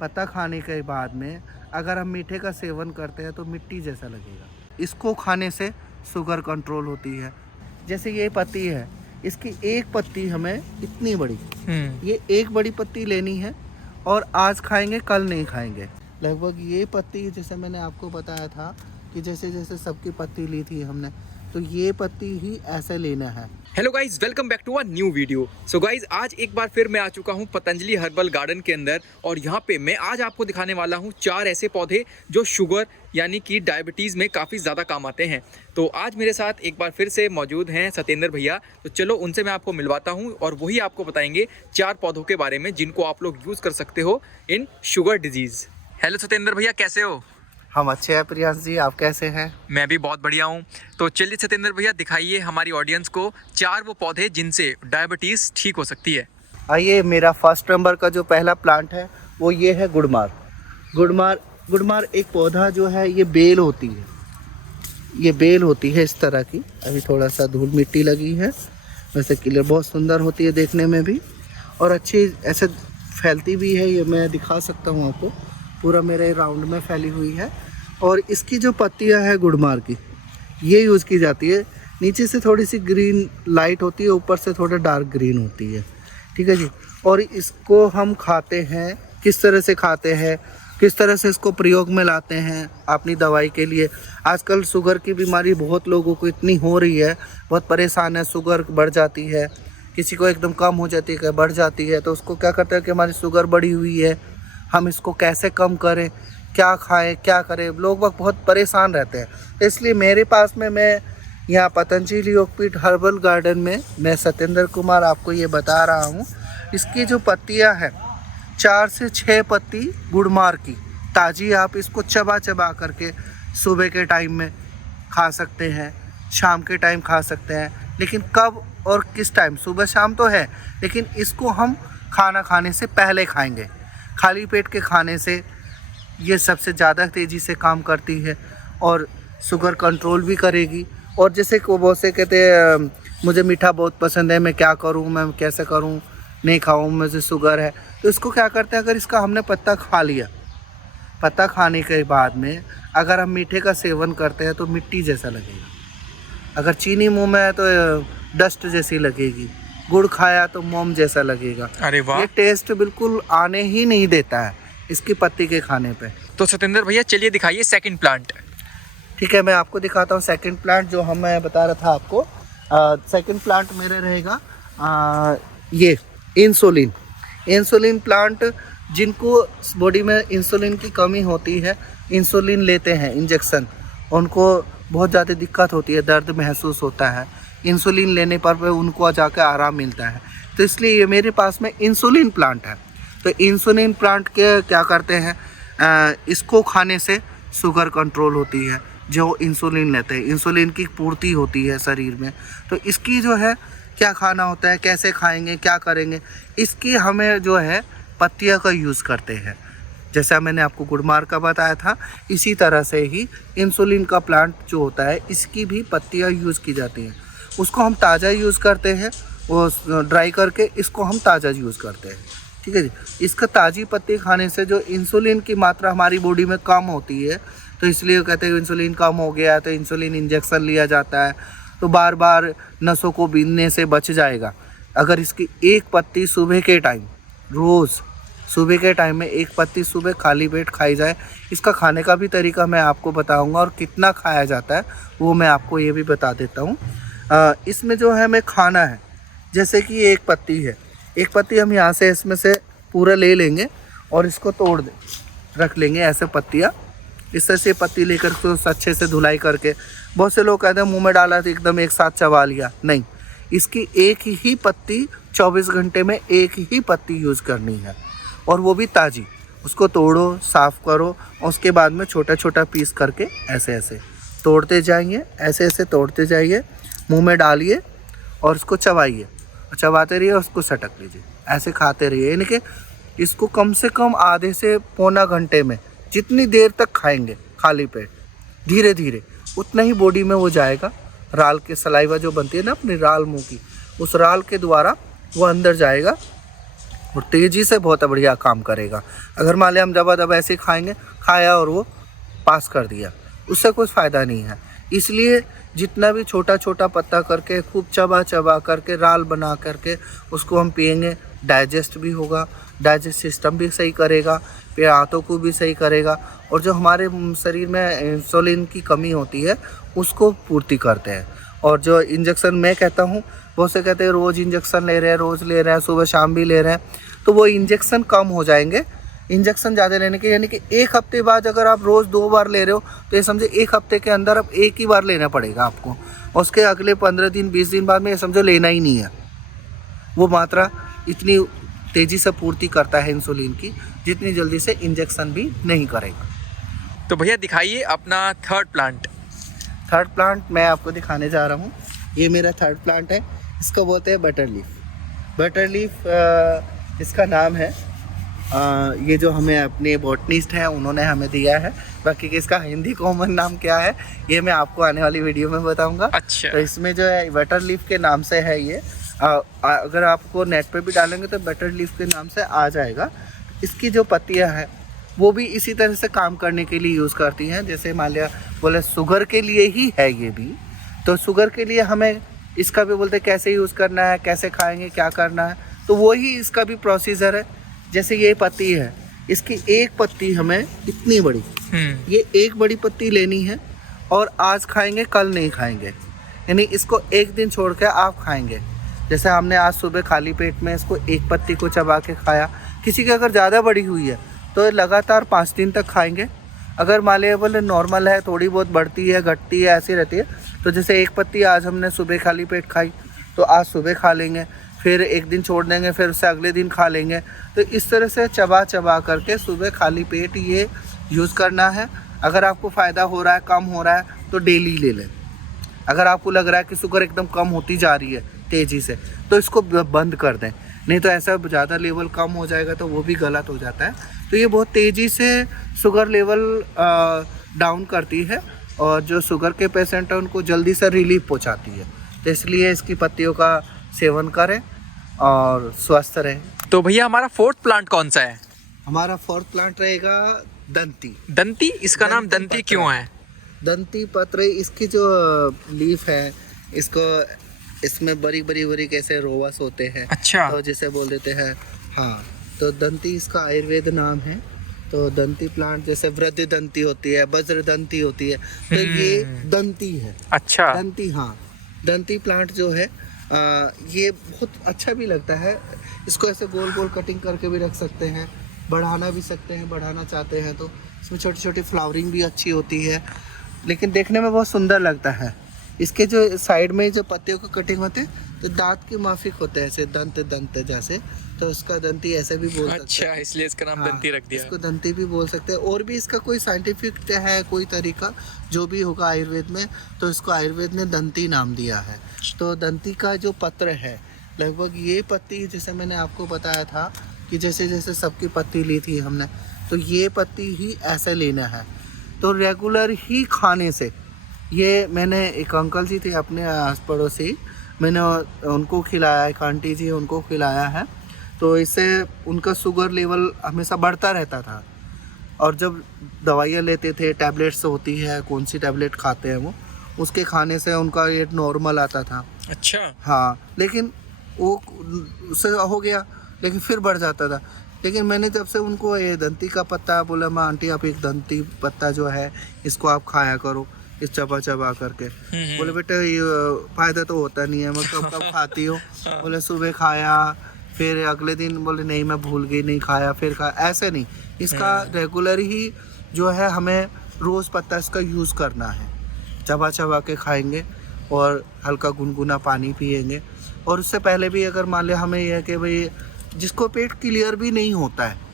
पत्ता खाने के बाद में अगर हम मीठे का सेवन करते हैं तो मिट्टी जैसा लगेगा। इसको खाने से शुगर कंट्रोल होती है। जैसे ये पत्ती है, इसकी एक पत्ती हमें इतनी बड़ी, ये एक बड़ी पत्ती लेनी है और आज खाएंगे कल नहीं खाएंगे। लगभग ये पत्ती, जैसे मैंने आपको बताया था कि जैसे जैसे सबकी पत्ती ली थी हमने, तो ये पत्ती ही ऐसे लेना है। Hello guys, welcome back to a new video. So guys, आज एक बार फिर मैं आ चुका हूँ पतंजलि हर्बल गार्डन के अंदर और यहाँ पे मैं आज आपको दिखाने वाला हूँ 4 ऐसे पौधे जो शुगर यानी कि डायबिटीज़ में काफ़ी ज़्यादा काम आते हैं। तो आज मेरे साथ एक बार फिर से मौजूद हैं सत्येंद्र भैया। तो चलो उनसे मैं आपको मिलवाता हूँ और वही आपको बताएंगे 4 पौधों के बारे में जिनको आप लोग यूज़ कर सकते हो इन शुगर डिजीज़। हेलो सत्येंद्र भैया, कैसे हो? हम अच्छे हैं प्रियांश जी, आप कैसे हैं? मैं भी बहुत बढ़िया हूँ। तो चलिए सत्येंद्र भैया, दिखाइए हमारी ऑडियंस को 4 वो पौधे जिनसे डायबिटीज़ ठीक हो सकती है। आइए, मेरा फर्स्ट नंबर का जो पहला प्लांट है वो ये है गुड़मार। गुड़मार एक पौधा जो है, ये बेल होती है, ये बेल होती है इस तरह की। अभी थोड़ा सा धूल मिट्टी लगी है, वैसे क्लियर बहुत सुंदर होती है देखने में भी और अच्छी ऐसे फैलती भी है। ये मैं दिखा सकता हूँ आपको, पूरा मेरे राउंड में फैली हुई है। और इसकी जो पत्तियां है गुड़मार की, ये यूज़ की जाती है। नीचे से थोड़ी सी ग्रीन लाइट होती है, ऊपर से थोड़ा डार्क ग्रीन होती है, ठीक है जी। और इसको हम खाते हैं, किस तरह से खाते हैं, किस तरह से इसको प्रयोग में लाते हैं अपनी दवाई के लिए। आजकल शुगर की बीमारी बहुत लोगों को इतनी हो रही है, बहुत परेशान है। शुगर बढ़ जाती है, किसी को एकदम कम हो जाती है, बढ़ जाती है, तो उसको क्या करते हैं कि हमारी शुगर बढ़ी हुई है, हम इसको कैसे कम करें, क्या खाएं, क्या करें। लोग बहुत परेशान रहते हैं। इसलिए मेरे पास में, मैं यहाँ पतंजलि योगपीठ हर्बल गार्डन में मैं सत्येंद्र कुमार आपको ये बता रहा हूँ। इसकी जो पत्तियाँ हैं, 4 से 6 पत्ती गुड़मार की ताज़ी, आप इसको चबा चबा करके सुबह के टाइम में खा सकते हैं, शाम के टाइम खा सकते हैं। लेकिन कब और किस टाइम? सुबह शाम तो है, लेकिन इसको हम खाना खाने से पहले खाएंगे। खाली पेट के खाने से ये सबसे ज़्यादा तेज़ी से काम करती है और शुगर कंट्रोल भी करेगी। और जैसे को बहुत से कहते हैं मुझे मीठा बहुत पसंद है, मैं क्या करूं, मैं कैसे करूं, नहीं खाऊं, मुझे शुगर है, तो इसको क्या करते हैं, अगर इसका हमने पत्ता खा लिया, पत्ता खाने के बाद में अगर हम मीठे का सेवन करते हैं तो मिट्टी जैसा लगेगा। अगर चीनी मुँह में है तो डस्ट जैसी लगेगी, गुड़ खाया तो मोम जैसा लगेगा। अरे वाह! ये टेस्ट बिल्कुल आने ही नहीं देता है इसकी पत्ती के खाने पे। तो सत्येंद्र भैया, चलिए दिखाइए सेकंड प्लांट। ठीक है, मैं आपको दिखाता हूँ सेकंड प्लांट जो मैं बता रहा था आपको। सेकंड प्लांट मेरे रहेगा ये इंसुलिन प्लांट। जिनको बॉडी में इंसुलिन की कमी होती है, इंसुलिन लेते हैं इंजेक्शन, उनको बहुत ज़्यादा दिक्कत होती है, दर्द महसूस होता है, इंसुलिन लेने पर उनको जाकर आराम मिलता है। तो इसलिए ये मेरे पास में इंसुलिन प्लांट है। तो इंसुलिन प्लांट के क्या करते हैं, इसको खाने से शुगर कंट्रोल होती है। जो इंसुलिन लेते हैं, इंसुलिन की पूर्ति होती है शरीर में। तो इसकी जो है क्या खाना होता है, कैसे खाएंगे, क्या करेंगे, इसकी हमें जो है पत्तियां का यूज़ करते हैं। जैसा मैंने आपको गुड़मार का बताया था, इसी तरह से ही इंसुलिन का प्लांट जो होता है, इसकी भी पत्तियां यूज़ की जाती हैं। उसको हम ताज़ा यूज़ करते हैं, वो ड्राई करके इसको हम ताज़ा यूज़ करते हैं, ठीक है जी। इसका ताज़ी पत्ती खाने से जो इंसुलिन की मात्रा हमारी बॉडी में कम होती है, तो इसलिए कहते हैं इंसुलिन कम हो गया है तो इंसुलिन इंजेक्शन लिया जाता है, तो बार बार नसों को बीनने से बच जाएगा। अगर इसकी एक पत्ती सुबह के टाइम, रोज़ सुबह के टाइम में एक पत्ती सुबह खाली पेट खाई जाए। इसका खाने का भी तरीका मैं आपको बताऊंगा और कितना खाया जाता है वो मैं आपको ये भी बता देता हूँ। इसमें जो है हमें खाना है, जैसे कि एक पत्ती है, एक पत्ती हम यहाँ से इसमें से पूरा ले लेंगे और इसको तोड़ दे रख लेंगे। ऐसे पत्तियाँ, इस तरह से पत्ती लेकर उसको अच्छे से धुलाई करके, बहुत से लोग कहते हैं मुंह में डाला तो एकदम एक साथ चबा लिया, नहीं, इसकी एक ही पत्ती 24 घंटे में एक ही पत्ती यूज़ करनी है और वो भी ताज़ी। उसको तोड़ो, साफ़ करो और उसके बाद में छोटा छोटा पीस करके ऐसे ऐसे तोड़ते जाइए, ऐसे ऐसे तोड़ते जाइए, मुँह में डालिए और उसको चबाइए, चबाते रहिए, उसको सटक लीजिए, ऐसे खाते रहिए। यानी कि इसको कम से कम आधे से पौना घंटे में जितनी देर तक खाएंगे खाली पेट, धीरे धीरे उतना ही बॉडी में वो जाएगा। राल के सलाइवा जो बनती है ना अपनी राल मुंह की, उस राल के द्वारा वो अंदर जाएगा और तेज़ी से बहुत बढ़िया काम करेगा। अगर मान लिया हम दबा दबा ऐसे ही खाएंगे, खाया और वो पास कर दिया, उससे कुछ फ़ायदा नहीं है। इसलिए जितना भी छोटा छोटा पत्ता करके खूब चबा चबा करके राल बना करके उसको हम पिएंगे, डाइजेस्ट भी होगा, डाइजेस्ट सिस्टम भी सही करेगा, फिर आंतों को भी सही करेगा, और जो हमारे शरीर में इंसुलिन की कमी होती है उसको पूर्ति करते हैं। और जो इंजेक्शन मैं कहता हूँ, बहुत से कहते हैं रोज़ इंजेक्शन ले रहे हैं, रोज़ ले रहे हैं, सुबह शाम भी ले रहे हैं, तो वो इंजेक्शन कम हो जाएंगे। इंजेक्शन ज़्यादा लेने के, यानी कि एक हफ्ते बाद अगर आप रोज़ 2 बार ले रहे हो तो ये समझे एक हफ्ते के अंदर अब एक ही बार लेना पड़ेगा आपको, और उसके अगले 15 दिन 20 दिन बाद में ये समझो लेना ही नहीं है। वो मात्रा इतनी तेज़ी से पूर्ति करता है इंसुलिन की, जितनी जल्दी से इंजेक्शन भी नहीं करेगा। तो भैया दिखाइए अपना थर्ड प्लांट। थर्ड प्लांट मैं आपको दिखाने जा रहा हूँ। ये मेरा थर्ड प्लांट है, इसको बोलते हैं बटर लीफ। बटर लीफ इसका नाम है। ये जो हमें अपने बॉटनिस्ट हैं उन्होंने हमें दिया है। बाकी इसका हिंदी कॉमन नाम क्या है ये मैं आपको आने वाली वीडियो में बताऊंगा। अच्छा। तो इसमें जो है बटर लीफ के नाम से है ये। अगर आपको नेट पे भी डालेंगे तो बटर लीफ के नाम से आ जाएगा। इसकी जो पत्तियां हैं वो भी इसी तरह से काम करने के लिए यूज़ करती हैं। जैसे मान लिया बोले शुगर के लिए ही है ये भी, तो शुगर के लिए हमें इसका भी बोलते कैसे यूज़ करना है, कैसे खाएंगे, क्या करना है, तो वही इसका भी प्रोसीजर है। जैसे ये पत्ती है, इसकी एक पत्ती हमें इतनी बड़ी, ये एक बड़ी पत्ती लेनी है और आज खाएंगे कल नहीं खाएंगे, यानी इसको एक दिन छोड़ के आप खाएंगे। जैसे हमने आज सुबह खाली पेट में इसको एक पत्ती को चबा के खाया। किसी की अगर ज़्यादा बड़ी हुई है तो लगातार 5 दिन तक खाएंगे। अगर मान लिया बोले नॉर्मल है, थोड़ी बहुत बढ़ती है घटती है ऐसी रहती है, तो जैसे एक पत्ती आज हमने सुबह खाली पेट खाई तो आज सुबह खा लेंगे, फिर एक दिन छोड़ देंगे, फिर उससे अगले दिन खा लेंगे। तो इस तरह से चबा चबा करके सुबह खाली पेट ये यूज़ करना है। अगर आपको फ़ायदा हो रहा है, कम हो रहा है तो डेली ले लें। अगर आपको लग रहा है कि शुगर एकदम कम होती जा रही है तेज़ी से तो इसको बंद कर दें, नहीं तो ऐसा ज़्यादा लेवल कम हो जाएगा तो वो भी गलत हो जाता है। तो ये बहुत तेज़ी से शुगर लेवल डाउन करती है और जो शुगर के पेशेंट हैं उनको जल्दी से रिलीफ पहुंचाती है। तो इसलिए इसकी पत्तियों का सेवन करें और स्वस्थ रहें। तो भैया हमारा फोर्थ प्लांट कौन सा है? हमारा फोर्थ प्लांट रहेगा दंती। दंती, इसका नाम दंती क्यों है? दंती पत्र, इसकी जो लीफ है इसको, इसमें बड़ी बड़ी बड़ी कैसे रोवस होते हैं। अच्छा। तो जिसे बोल देते हैं, हाँ, तो दंती इसका आयुर्वेद नाम है। तो दंती प्लांट जैसे वृद्ध दंती होती है, वज्र दंती होती है, तो ये दंती है। अच्छा। दंती, हाँ, दंती प्लांट जो है ये बहुत अच्छा भी लगता है। इसको ऐसे गोल गोल कटिंग करके भी रख सकते हैं, बढ़ाना भी सकते हैं, बढ़ाना चाहते हैं तो इसमें छोटी छोटी फ्लावरिंग भी अच्छी होती है, लेकिन देखने में बहुत सुंदर लगता है। इसके जो साइड में जो पत्तियों को कटिंग होते हैं तो दांत के माफिक होते हैं, ऐसे दंत दंत जैसे, तो इसका दंती ऐसे भी बोल सकते अच्छा, हैं। इसलिए इसका नाम दंती रख दिया। इसको दंती भी बोल सकते हैं। और भी इसका कोई साइंटिफिक है कोई तरीका जो भी होगा आयुर्वेद में, तो इसको आयुर्वेद ने दंती नाम दिया है। तो दंती का जो पत्र है लगभग ये पत्ती, जैसे मैंने आपको बताया था कि जैसे जैसे सबकी पत्ती ली थी हमने, तो ये पत्ती ही ऐसे लेना है। तो रेगुलर ही खाने से, ये मैंने एक अंकल जी थे अपने आस पड़ोसी, मैंने उनको खिलाया, एक आंटी जी उनको खिलाया है, तो इससे उनका शुगर लेवल हमेशा बढ़ता रहता था। और जब दवाइयाँ लेते थे, टैबलेट्स होती है, कौन सी टैबलेट खाते हैं वो, उसके खाने से उनका ये नॉर्मल आता था। अच्छा। हाँ, लेकिन वो उससे हो गया, लेकिन फिर बढ़ जाता था। लेकिन मैंने जब से उनको ये दंती का पत्ता बोला, मैं आंटी आप एक दंती पत्ता जो है इसको आप खाया करो, इस चबा चबा करके। बोले बेटा ये फ़ायदा तो होता नहीं है, मैं कब कब खाती हूँ। बोले सुबह खाया, फिर अगले दिन बोले नहीं मैं भूल गई, नहीं खाया, फिर खाया, ऐसे नहीं। इसका रेगुलर ही जो है हमें रोज़ पत्ता इसका यूज़ करना है। चबा चबा के खाएंगे और हल्का गुनगुना पानी पिएंगे। और उससे पहले भी अगर मान लिया हमें यह है कि भाई जिसको पेट क्लियर भी नहीं होता है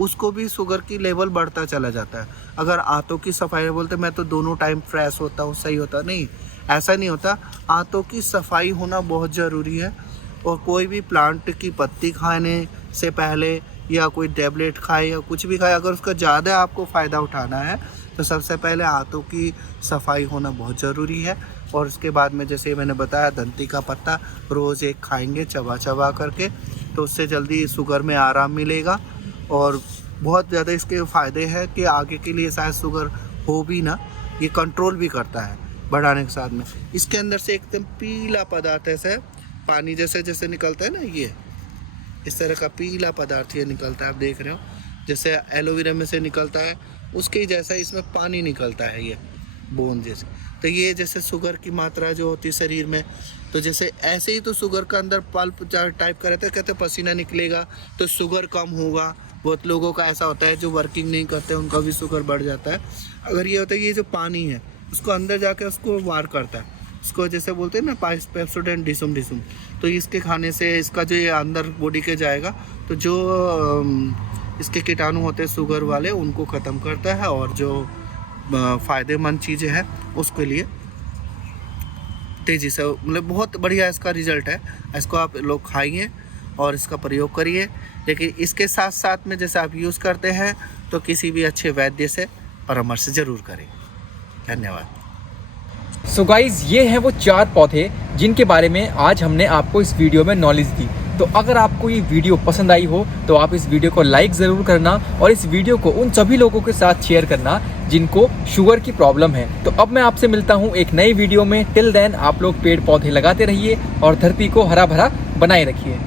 उसको भी शुगर की लेवल बढ़ता चला जाता है। अगर आंतों की सफाई बोलते मैं तो दोनों टाइम फ्रेश होता हूँ, सही होता, नहीं, ऐसा नहीं होता। आंतों की सफाई होना बहुत ज़रूरी है। और कोई भी प्लांट की पत्ती खाने से पहले या कोई टैबलेट खाए या कुछ भी खाए, अगर उसका ज़्यादा आपको फ़ायदा उठाना है तो सबसे पहले आंतों की सफाई होना बहुत ज़रूरी है। और उसके बाद में जैसे मैंने बताया दंती का पत्ता रोज़ एक खाएंगे चबा चबा करके, तो उससे जल्दी शुगर में आराम मिलेगा। और बहुत ज़्यादा इसके फ़ायदे हैं कि आगे के लिए शायद शुगर हो भी ना, ये कंट्रोल भी करता है बढ़ाने के साथ में। इसके अंदर से एकदम पीला पदार्थ ऐसा पानी जैसे जैसे निकलता है ना, ये इस तरह का पीला पदार्थ ये निकलता है, आप देख रहे हो जैसे एलोवेरा में से निकलता है उसके ही जैसा इसमें पानी निकलता है, ये बूंद जैसे। तो ये जैसे शुगर की मात्रा जो होती है शरीर में, तो जैसे ऐसे ही तो शुगर का अंदर पल्प टाइप का रहता है, कहते हैं पसीना निकलेगा तो शुगर कम होगा। बहुत लोगों का ऐसा होता है जो वर्किंग नहीं करते उनका भी शुगर बढ़ जाता है। अगर ये होता है ये जो पानी है उसको अंदर जाके उसको वार करता है, उसको जैसे बोलते हैं ना पेप्सोडेंट डिसुम, तो इसके खाने से इसका जो ये अंदर बॉडी के जाएगा तो जो इसके कीटाणु होते हैं शुगर वाले उनको ख़त्म करता है, और जो फ़ायदेमंद चीज़ें हैं उसके लिए तेज़ी से, मतलब बहुत बढ़िया इसका रिज़ल्ट है। इसको आप लोग खाइए और इसका प्रयोग करिए। लेकिन इसके साथ साथ में जैसे आप यूज़ करते हैं तो किसी भी अच्छे वैद्य से परामर्श ज़रूर करें। धन्यवाद। सो गाइज, ये हैं वो 4 पौधे जिनके बारे में आज हमने आपको इस वीडियो में नॉलेज दी। तो अगर आपको ये वीडियो पसंद आई हो तो आप इस वीडियो को लाइक ज़रूर करना और इस वीडियो को उन सभी लोगों के साथ शेयर करना जिनको शुगर की प्रॉब्लम है। तो अब मैं आपसे मिलता हूँ एक नई वीडियो में। टिल देन आप लोग पेड़ पौधे लगाते रहिए और धरती को हरा भरा बनाए रखिए।